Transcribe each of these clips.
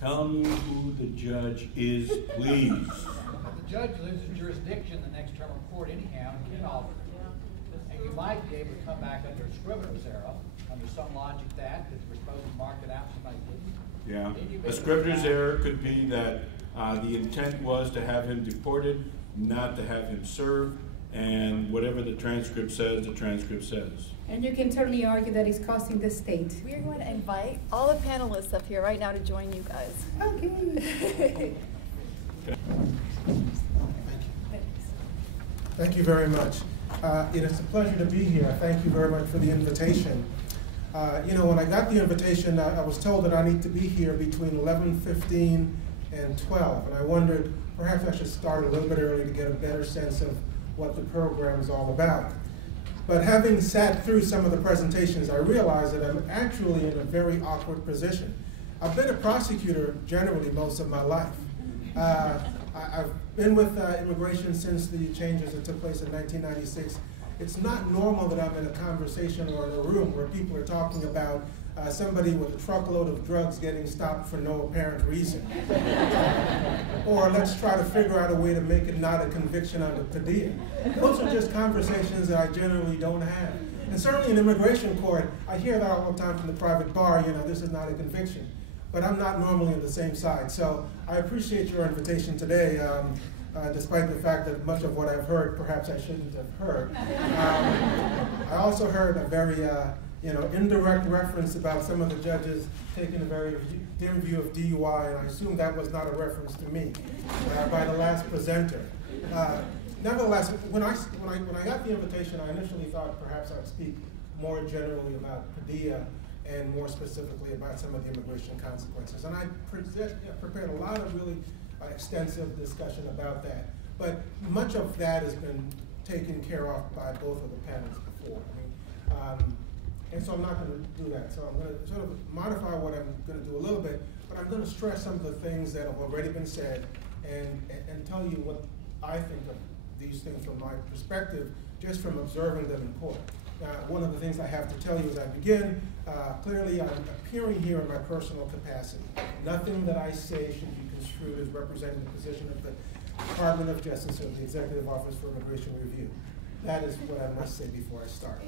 Tell me who the judge is, please. The judge loses jurisdiction the next term of court anyhow and can't alter it. And you might be able to come back under a scrivener's error, under some logic that we're supposed to mark it out, somebody didn't. Yeah, a scrivener's error could be that the intent was to have him deported, not to have him served, and whatever the transcript says, the transcript says. And you can certainly argue that it's costing the state. We are going to invite all the panelists up here right now to join you guys. Okay. Thank you very much. It is a pleasure to be here. Thank you very much for the invitation. When I got the invitation, I was told that I need to be here between 11:15 and 12, and I wondered perhaps I should start a little bit early to get a better sense of what the program is all about. But having sat through some of the presentations, I realized that I'm actually in a very awkward position. I've been a prosecutor generally most of my life. I've been with immigration since the changes that took place in 1996. It's not normal that I'm in a conversation or in a room where people are talking about somebody with a truckload of drugs getting stopped for no apparent reason. Or let's try to figure out a way to make it not a conviction under Padilla. Those are just conversations that I generally don't have. And certainly in immigration court, I hear that all the time from the private bar, this is not a conviction. But I'm not normally on the same side. So I appreciate your invitation today, despite the fact that much of what I've heard, perhaps I shouldn't have heard. I also heard a very indirect reference about some of the judges taking a very dim view of DUI, and I assume that was not a reference to me by the last presenter. Nevertheless, when I got the invitation, I initially thought perhaps I'd speak more generally about Padilla and more specifically about some of the immigration consequences. And I prepared a lot of really extensive discussion about that. But much of that has been taken care of by both of the panels before. And so I'm not going to do that. So I'm going to sort of modify what I'm going to do a little bit, but I'm going to stress some of the things that have already been said and tell you what I think of these things from my perspective, just from observing them in court. One of the things I have to tell you as I begin, clearly I'm appearing here in my personal capacity. Nothing that I say should be construed as representing the position of the Department of Justice or the Executive Office for Immigration Review. That is what I must say before I start.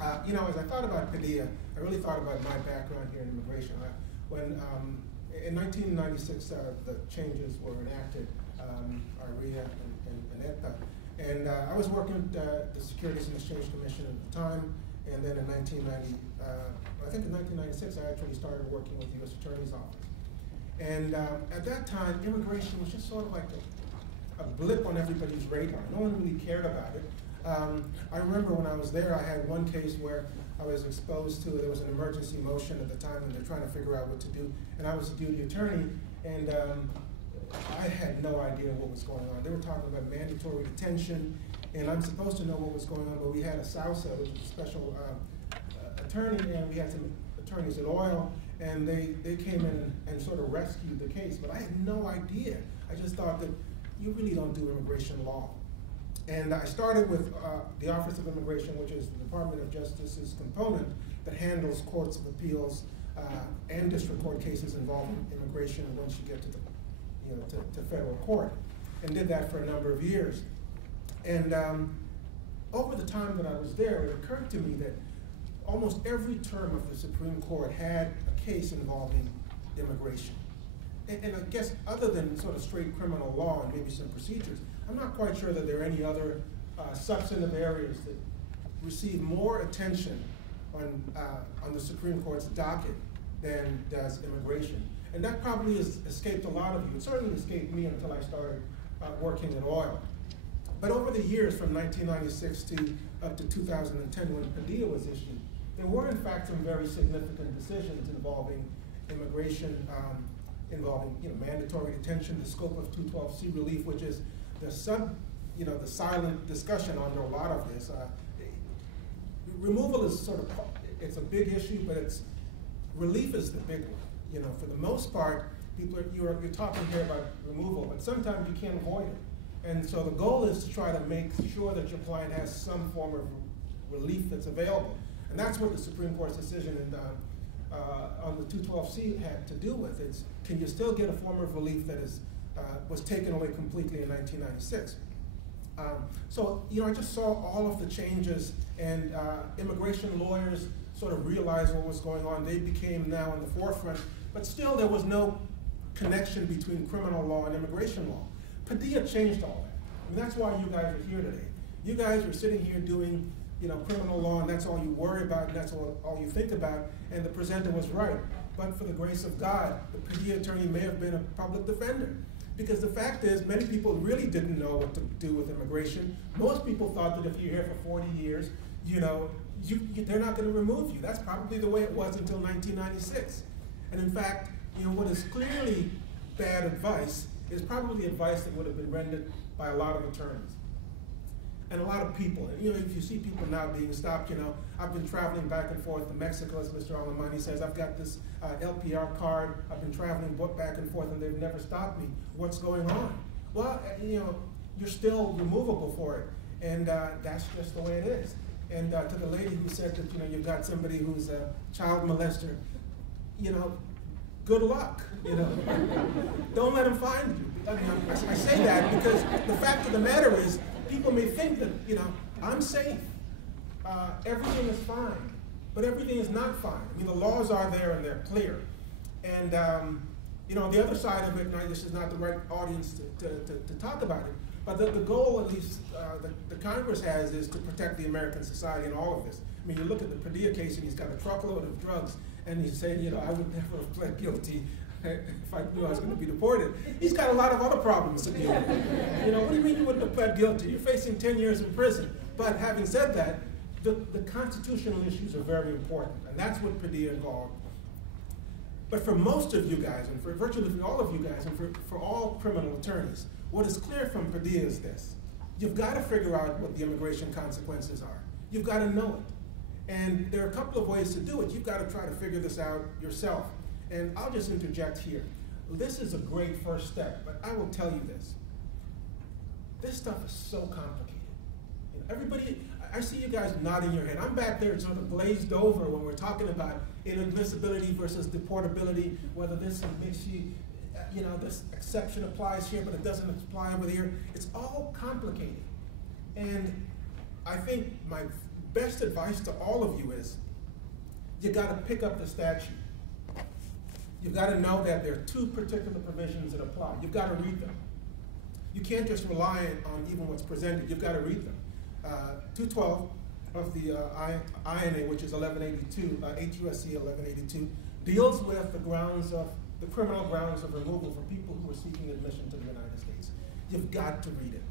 As I thought about Padilla, I really thought about my background here in immigration. When in 1996, the changes were enacted, IREA and ETA. And I was working at the Securities and Exchange Commission at the time, and then in 1996, I actually started working with the U.S. Attorney's Office. And at that time, immigration was just sort of like a blip on everybody's radar. No one really cared about it. I remember when I was there, I had one case where I was exposed to, there was an emergency motion at the time, and they're trying to figure out what to do. And I was a duty attorney, and I had no idea what was going on. They were talking about mandatory detention, and I'm supposed to know what was going on, but we had a SAUSA, which was a special attorney, and we had some attorneys at OIL, and they came in and sort of rescued the case, but I had no idea. I just thought that you really don't do immigration law. And I started with the Office of Immigration, which is the Department of Justice's component that handles courts of appeals and district court cases involving immigration once you get to the to federal court, and did that for a number of years. And over the time that I was there, it occurred to me that almost every term of the Supreme Court had a case involving immigration. And I guess other than sort of straight criminal law and maybe some procedures, I'm not quite sure that there are any other substantive areas that receive more attention on the Supreme Court's docket than does immigration. And that probably has escaped a lot of you. It certainly escaped me until I started working at OIL. But over the years, from 1996 to up to 2010, when Padilla was issued, there were in fact some very significant decisions involving immigration, involving mandatory detention, the scope of 212C relief, which is the silent discussion under a lot of this. Removal is sort of, it's a big issue, but relief is the big one. For the most part, you're talking here about removal, but sometimes you can't avoid it. And so the goal is to try to make sure that your client has some form of relief that's available. And that's what the Supreme Court's decision in on the 212C had to do with. It's, can you still get a form of relief that is, was taken away completely in 1996? So, you know, I just saw all of the changes, and immigration lawyers sort of realized what was going on. They became now in the forefront, but still there was no connection between criminal law and immigration law. Padilla changed all that. I mean, that's why you guys are here today. You guys are sitting here doing, you know, criminal law, and that's all you worry about, and that's all you think about, and the presenter was right. But for the grace of God, the Padilla attorney may have been a public defender. Because the fact is, many people really didn't know what to do with immigration. Most people thought that if you're here for 40 years, you know, they're not going to remove you. That's probably the way it was until 1996. And in fact, you know, what is clearly bad advice is probably advice that would have been rendered by a lot of attorneys and a lot of people. And, you know, if you see people now being stopped, you know, I've been traveling back and forth to Mexico, as Mr. Alemany says. I've got this LPR card. I've been traveling back and forth, and they've never stopped me. What's going on? Well, you know, you're still removable for it, and that's just the way it is. And to the lady who said that, you know, you've got somebody who's a child molester, you know, good luck, you know. Don't let them find you. I mean, I say that because the fact of the matter is, people may think that, you know, I'm safe, everything is fine, but everything is not fine. I mean, the laws are there and they're clear. And, you know, the other side of it, now this is not the right audience to talk about it, but the goal, at least, the Congress has is to protect the American society in all of this. I mean, you look at the Padilla case and he's got a truckload of drugs, and he's saying, you know, I would never have pled guilty if I knew I was going to be deported. He's got a lot of other problems to deal with. You know, what do you mean you wouldn't have pled guilty? You're facing 10 years in prison. But having said that, the constitutional issues are very important, and that's what Padilla involved. But for most of you guys, and for virtually for all of you guys, and for all criminal attorneys, what is clear from Padilla is this. You've got to figure out what the immigration consequences are. You've got to know it. And there are a couple of ways to do it. You've got to try to figure this out yourself. And I'll just interject here. This is a great first step, but I will tell you this. This stuff is so complicated. You know, everybody, I see you guys nodding your head. I'm back there sort of glazed over when we're talking about inadmissibility versus deportability, whether this makes you know, this exception applies here, but it doesn't apply over here. It's all complicated. And I think my best advice to all of you is, you got to pick up the statute. You've got to know that there are two particular provisions that apply. You've got to read them. You can't just rely on even what's presented. You've got to read them. 212 of the INA, which is 1182, 8 U.S.C. 1182, deals with the criminal grounds of removal for people who are seeking admission to the United States. You've got to read it.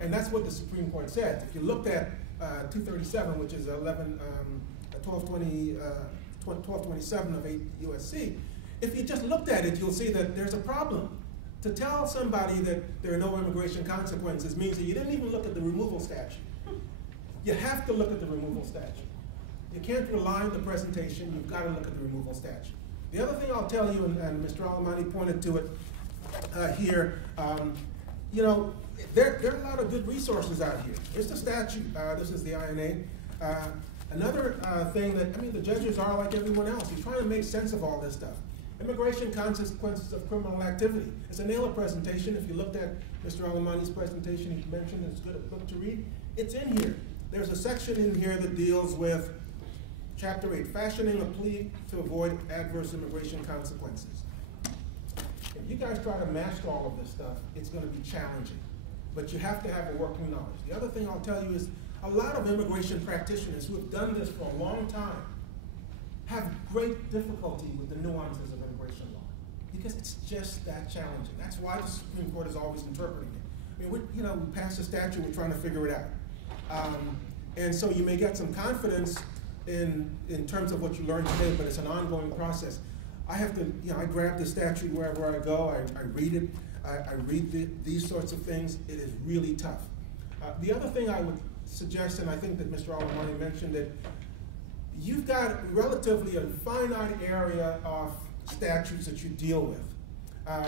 And that's what the Supreme Court said. If you looked at 237, which is 1227 of 8 U.S.C., if you just looked at it, you'll see that there's a problem. To tell somebody that there are no immigration consequences means that you didn't even look at the removal statute. You have to look at the removal statute. You can't rely on the presentation. You've got to look at the removal statute. The other thing I'll tell you, and Mr. Alemany pointed to it here, you know, there are a lot of good resources out here. Here's the statute. This is the INA. Another thing that, I mean, the judges are like everyone else. You're trying to make sense of all this stuff. Immigration consequences of criminal activity. It's a NAILA presentation. If you looked at Mr. Alemany's presentation, he mentioned it's a good book to read. It's in here. There's a section in here that deals with Chapter 8, fashioning a plea to avoid adverse immigration consequences. If you guys try to master all of this stuff, it's going to be challenging. But you have to have a working knowledge. The other thing I'll tell you is a lot of immigration practitioners who have done this for a long time have great difficulty with the nuances of immigration law because it's just that challenging. That's why the Supreme Court is always interpreting it. I mean, we passed a statute, we're trying to figure it out. And so you may get some confidence in terms of what you learned today, but it's an ongoing process. I have to, I grab the statute wherever I go, I read it, I read these sorts of things. It is really tough. The other thing I would suggest, and I think that Mr. Alemany mentioned it, you've got relatively a finite area of statutes that you deal with.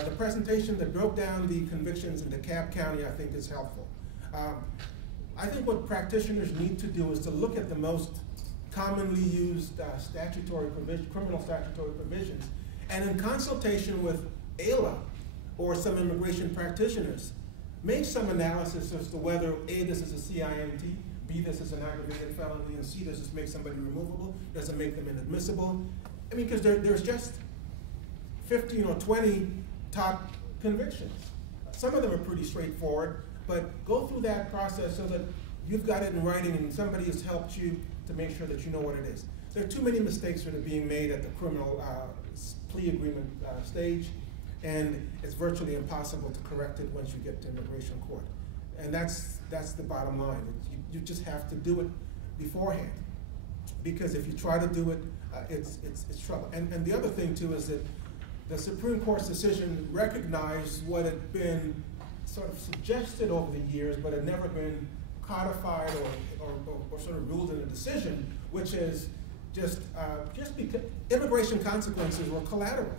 The presentation that broke down the convictions in DeKalb County, I think, is helpful. I think what practitioners need to do is to look at the most commonly used statutory provision, criminal statutory provisions, and in consultation with AILA or some immigration practitioners, make some analysis as to whether A, this is a CIMT, B, this is an aggravated felony, and C, does this make somebody removable? Does it make them inadmissible? I mean, because there's just 15 or 20 top convictions. Some of them are pretty straightforward, but go through that process so that you've got it in writing and somebody has helped you to make sure that you know what it is. There are too many mistakes that are being made at the criminal plea agreement stage, and it's virtually impossible to correct it once you get to immigration court. And that's the bottom line. You just have to do it beforehand, because if you try to do it, it's trouble. And the other thing too is that the Supreme Court's decision recognized what had been sort of suggested over the years, but had never been codified or sort of ruled in a decision, which is just because immigration consequences were collateral.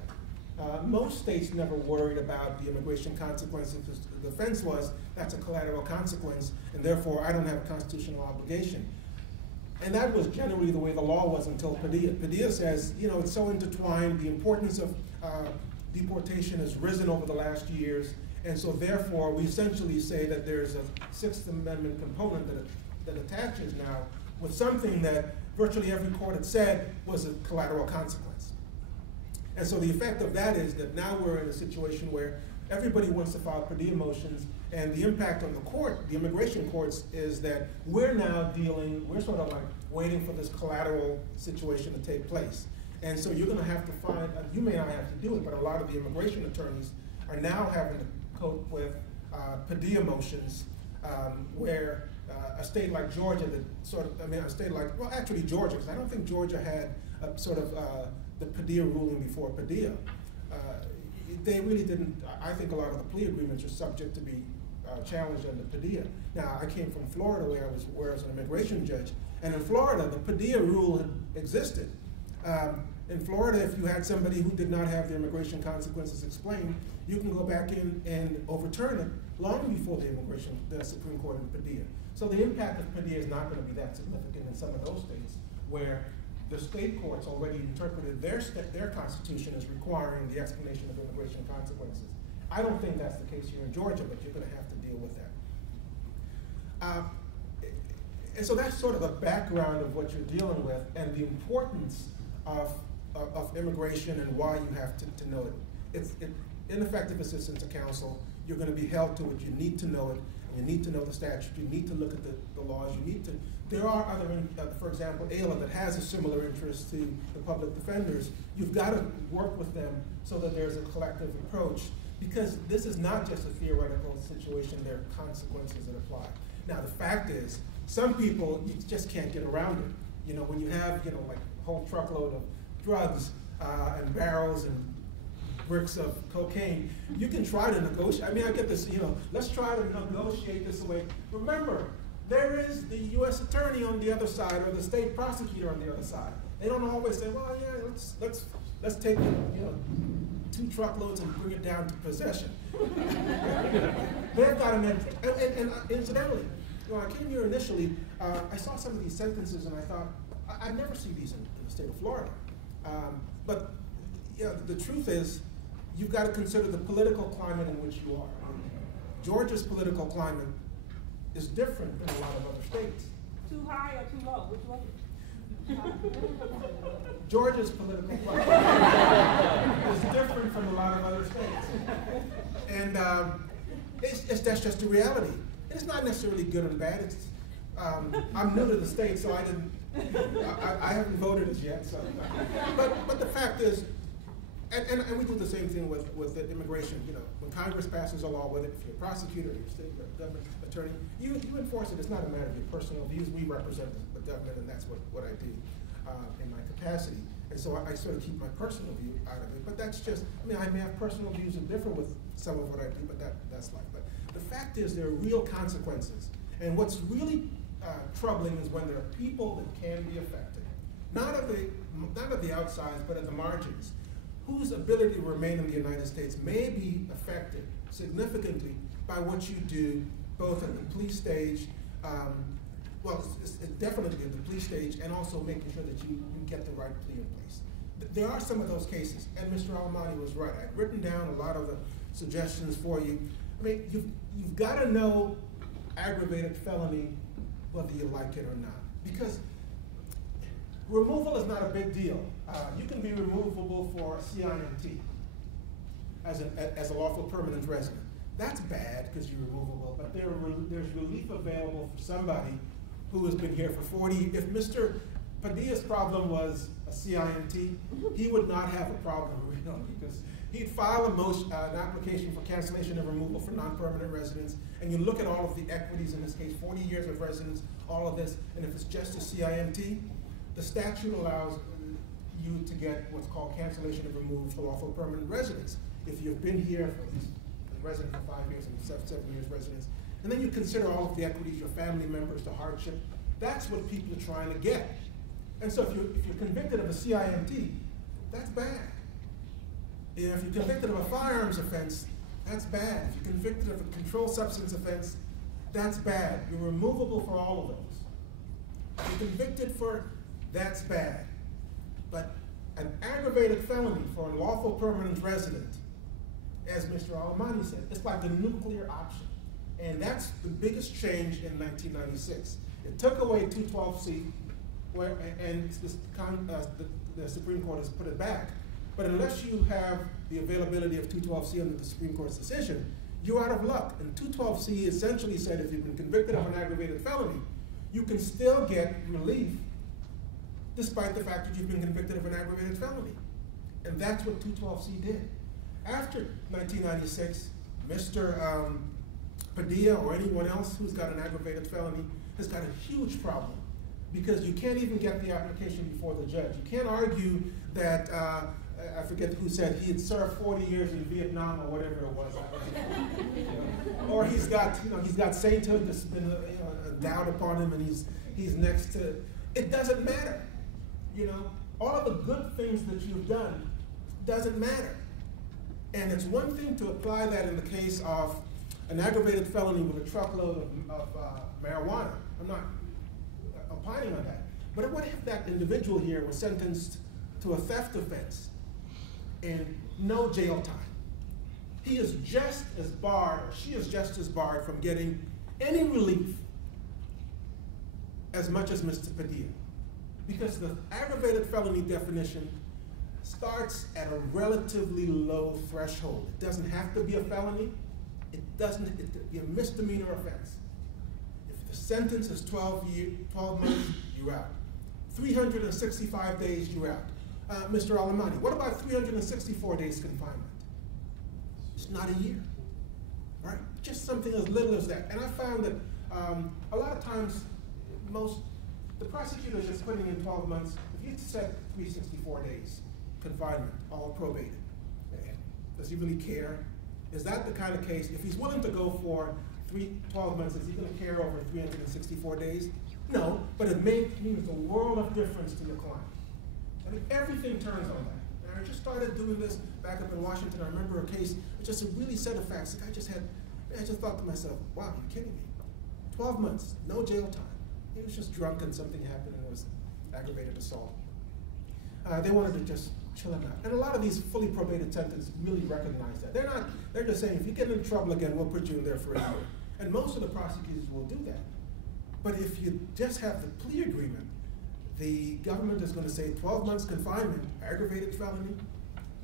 Most states never worried about the immigration consequences because the defense was that's a collateral consequence, and therefore I don't have a constitutional obligation. And that was generally the way the law was until Padilla. Padilla says, you know, it's so intertwined, the importance of deportation has risen over the last years, and so therefore we essentially say that there's a Sixth Amendment component that attaches now with something that virtually every court had said was a collateral consequence. And so the effect of that is that now we're in a situation where everybody wants to file Padilla motions, and the impact on the court, the immigration courts, is that we're sort of like waiting for this collateral situation to take place. And so you're gonna have to find, you may not have to do it, but a lot of the immigration attorneys are now having to cope with Padilla motions where a state like Georgia actually Georgia, because I don't think Georgia had a sort of the Padilla ruling before Padilla. They really didn't. I think a lot of the plea agreements are subject to be challenged under Padilla. Now, I came from Florida where I was an immigration judge, and in Florida, the Padilla rule had existed. In Florida, if you had somebody who did not have the immigration consequences explained, you can go back in and overturn it long before the Supreme Court in Padilla. So the impact of Padilla is not going to be that significant in some of those states where the state courts already interpreted their constitution as requiring the explanation of immigration consequences. I don't think that's the case here in Georgia, but you're going to have to deal with that. And so that's sort of a background of what you're dealing with and the importance of immigration and why you have to know it. Ineffective assistance to counsel, you're going to be held to it, you need to know it, you need to know the statute, you need to look at the laws, there are other, for example, AILA that has a similar interest to the public defenders. You've got to work with them so that there's a collective approach, because this is not just a theoretical situation, there are consequences that apply. Now, the fact is, some people, you just can't get around it. You know, when you have, like a whole truckload of drugs and barrels and bricks of cocaine, you can try to negotiate. I mean, I get this, let's try to negotiate this away. Remember, there is the U.S. attorney on the other side or the state prosecutor on the other side. They don't always say, well, yeah, let's take 2 truckloads and bring it down to possession. They've got an interest. And incidentally, when I came here initially, I saw some of these sentences and I thought, I'd never see these in the state of Florida. But the truth is, you've got to consider the political climate in which you are. Georgia's political climate is different than a lot of other states. Too high or too low? Which one? Georgia's political climate is different from a lot of other states. And that's just the reality. It's not necessarily good and bad. I'm new to the state, so I haven't voted as yet. So, but the fact is, and we do the same thing with the immigration. When Congress passes a law, whether if you're a prosecutor or you're a state government attorney, you enforce it. It's not a matter of your personal views. We represent the government, and that's what I do in my capacity. And so I sort of keep my personal view out of it. But that's just, I may have personal views that differ with some of what I do, but that's life. But the fact is, there are real consequences. And what's really troubling is when there are people that can be affected, not at the outsides, but at the margins, whose ability to remain in the United States may be affected significantly by what you do, both at the plea stage well, it's definitely at the plea stage, and also making sure that you get the right plea in place. There are some of those cases, and Mr. Alamani was right. I've written down a lot of the suggestions for you. I mean, you've got to know aggravated felony whether you like it or not, because removal is not a big deal. You can be removable for CIMT as a lawful permanent resident. That's bad because you're removable, but there's relief available for somebody who has been here for 40. If Mr. Padilla's problem was a CIMT, he would not have a problem, because he'd file an application for cancellation of removal for non-permanent residents, and you look at all of the equities in this case, 40 years of residence, all of this, and if it's just a CIMT, the statute allows you to get what's called cancellation of removal for lawful permanent residents. If you've been here for at least a resident for 5 years and 7 years residence, and then you consider all of the equities, your family members, the hardship, that's what people are trying to get. And so if you're convicted of a CIMT, that's bad. If you're convicted of a firearms offense, that's bad. If you're convicted of a controlled substance offense, that's bad. You're removable for all of those. If you're convicted for, that's bad. But an aggravated felony for a lawful permanent resident, as Mr. Alamani said, it's like the nuclear option. And that's the biggest change in 1996. It took away 212C, and the Supreme Court has put it back. But unless you have the availability of 212C under the Supreme Court's decision, you're out of luck. And 212C essentially said if you've been convicted of an aggravated felony, you can still get relief despite the fact that you've been convicted of an aggravated felony. And that's what 212C did. After 1996, Mr. Padilla or anyone else who's got an aggravated felony has got a huge problem, because you can't even get the application before the judge. You can't argue that, I forget who said he had served 40 years in Vietnam or whatever it was. Or he's got sainthood that's been endowed upon him, and he's next to, it doesn't matter. All of the good things that you've done doesn't matter. And it's one thing to apply that in the case of an aggravated felony with a truckload of marijuana. I'm not opining on that. But what if that individual here was sentenced to a theft offense and no jail time? He is just as barred, or she is just as barred from getting any relief as much as Mr. Padilla. Because the aggravated felony definition starts at a relatively low threshold. It doesn't have to be a felony. It could be a misdemeanor offense. If the sentence is 12 months, you're out. 365 days, you're out. Mr. Alamani, what about 364 days confinement? It's not a year, right? Just something as little as that. And I found that a lot of times, the prosecutor is just putting in 12 months. If you said 364 days confinement, all probated, does he really care? Is that the kind of case, if he's willing to go for 12 months, is he going to care over 364 days? No, but it means a world of difference to your client. I mean, everything turns on that. And I just started doing this back up in Washington. I remember a case, it's just a really set of facts. I just thought to myself, wow, you're kidding me. 12 months, no jail time. He was just drunk and something happened, and it was aggravated assault. They wanted to just chill him out. And a lot of these fully probated sentences really recognize that. They're just saying, if you get in trouble again, we'll put you in there for a year. And most of the prosecutors will do that. But if you just have the plea agreement, the government is going to say 12 months confinement, aggravated felony,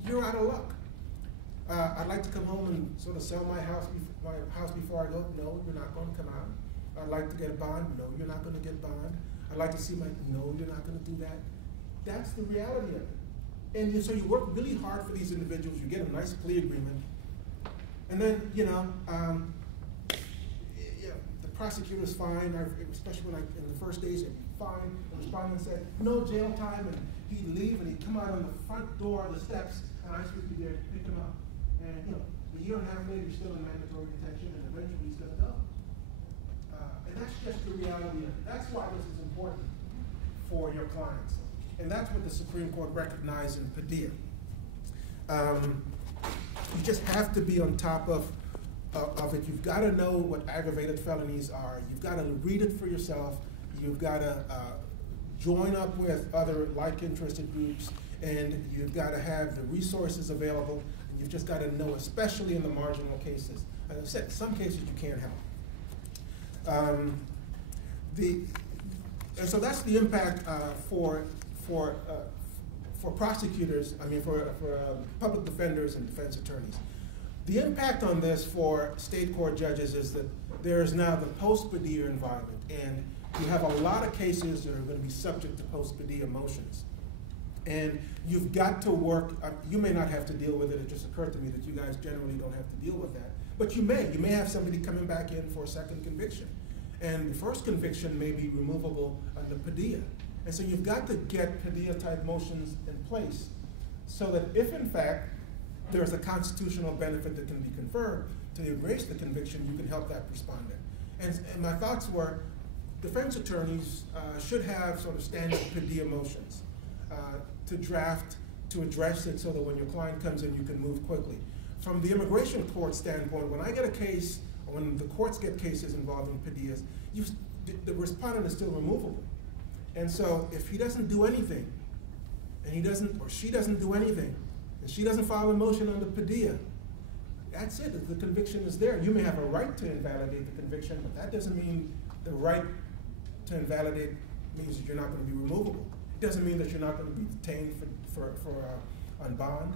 you're out of luck. I'd like to come home and sort of sell my house before I go. No, you're not going to come out. I'd like to get a bond. No, you're not going to get bond. I'd like to see no, you're not going to do that. That's the reality of it. And so you work really hard for these individuals. You get a nice plea agreement. And then, the prosecutor's fine, especially when in the first days, it'd be fine. The respondent said, no jail time, and he'd leave, and he'd come out on the front door of the steps, and ICE would be there to pick him up. And, a year and a half later, he's still in mandatory detention, and eventually he's going to go. And that's just the reality of it. That's why this is important for your clients. And that's what the Supreme Court recognized in Padilla. You just have to be on top of it. You've got to know what aggravated felonies are. You've got to read it for yourself. you've got to join up with other like-interested groups, and you've got to have the resources available, and you've just got to know, especially in the marginal cases. As I said, some cases you can't help. And so that's the impact for prosecutors, for public defenders and defense attorneys. The impact on this for state court judges is that there is now the post-Padilla environment, and you have a lot of cases that are going to be subject to post-Padilla motions. And you've got to work, you may not have to deal with it, it just occurred to me that you guys generally don't have to deal with that, but you may have somebody coming back in for a second conviction. And the first conviction may be removable under Padilla. And so you've got to get Padilla-type motions in place so that if, in fact, there's a constitutional benefit that can be conferred to erase the conviction, you can help that respondent. And my thoughts were, defense attorneys should have sort of standard Padilla motions to draft, to address it so that when your client comes in, you can move quickly. From the immigration court standpoint, when I get a case, when the courts get cases involving Padillas, the respondent is still removable. And so if he doesn't do anything, and he doesn't, or she doesn't do anything, and she doesn't file a motion under Padilla, that's it, the conviction is there. You may have a right to invalidate the conviction, but that doesn't mean the right to invalidate means that you're not going to be removable. It doesn't mean that you're not going to be detained on bond,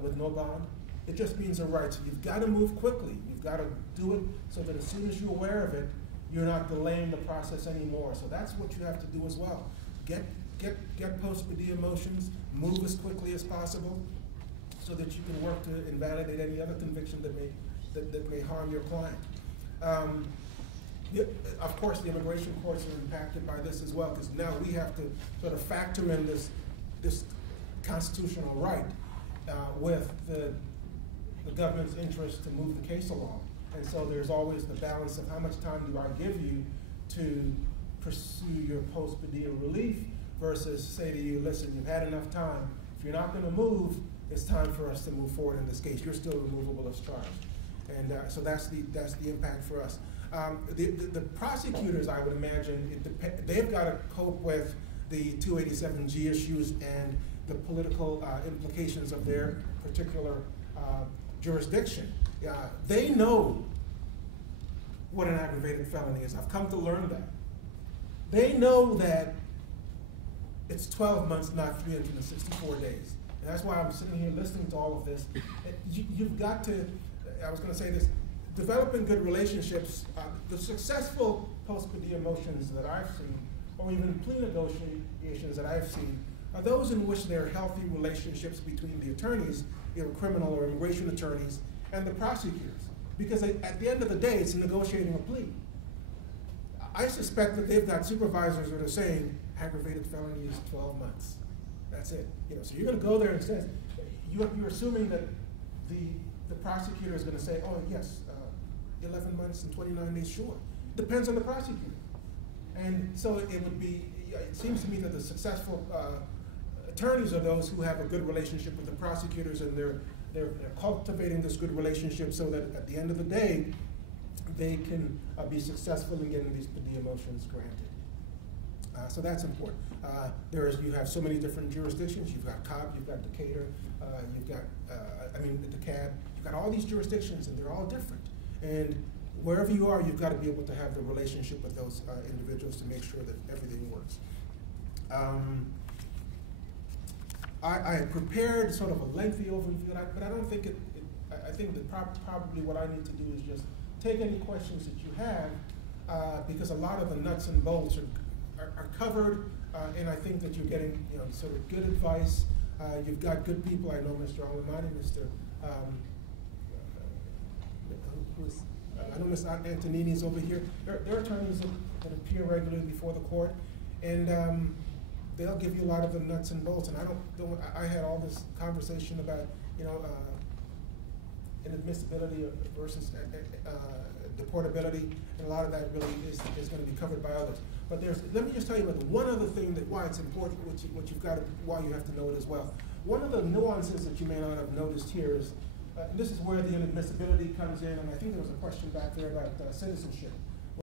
with no bond. It just means a right. So you've got to move quickly. You've got to do it so that as soon as you're aware of it, you're not delaying the process anymore. So that's what you have to do as well. Get post-Padilla motions, move as quickly as possible so that you can work to invalidate any other conviction that may harm your client. Of course, the immigration courts are impacted by this as well, because now we have to sort of factor in this constitutional right with the government's interest to move the case along. And so there's always the balance of how much time do I give you to pursue your post-Padilla relief versus say to you, listen, you've had enough time. If you're not going to move, it's time for us to move forward in this case. You're still removable as charged. And so that's the impact for us. The prosecutors, I would imagine, they've got to cope with the 287G issues and the political implications of their particular jurisdiction. They know what an aggravated felony is. I've come to learn that. They know that it's 12 months, not 364 days. And that's why I'm sitting here listening to all of this. You've got to, I was going to say this, developing good relationships, the successful post-Padilla motions that I've seen, or even plea negotiations that I've seen, are those in which there are healthy relationships between the attorneys, criminal or immigration attorneys, and the prosecutors. Because at the end of the day, it's negotiating a plea. I suspect that they've got supervisors that are saying, aggravated felony is 12 months. That's it. So you're going to go there and say, you're assuming that the prosecutor is going to say, oh yes, 11 months and 29 days, sure. Depends on the prosecutor. And so it would be, it seems to me that the successful attorneys are those who have a good relationship with the prosecutors, and they're cultivating this good relationship so that at the end of the day, they can be successful in getting these Padilla motions granted. So that's important. You have so many different jurisdictions. You've got Cobb, you've got Decatur, you've got, DeKalb. You've got all these jurisdictions, and they're all different. And wherever you are, you've got to be able to have the relationship with those individuals to make sure that everything works. I had prepared sort of a lengthy overview, but I don't think I think that probably what I need to do is just take any questions that you have, because a lot of the nuts and bolts are covered, and I think that you're getting sort of good advice. You've got good people. I know Mr. Alamani, I know Ms. Antonini's over here. They're attorneys that appear regularly before the court, and they'll give you a lot of the nuts and bolts. And I had all this conversation about inadmissibility versus deportability, and a lot of that really is going to be covered by others. But let me just tell you about one other thing why it's important, why you have to know it as well. One of the nuances that you may not have noticed here is, this is where the inadmissibility comes in, and I think there was a question back there about citizenship.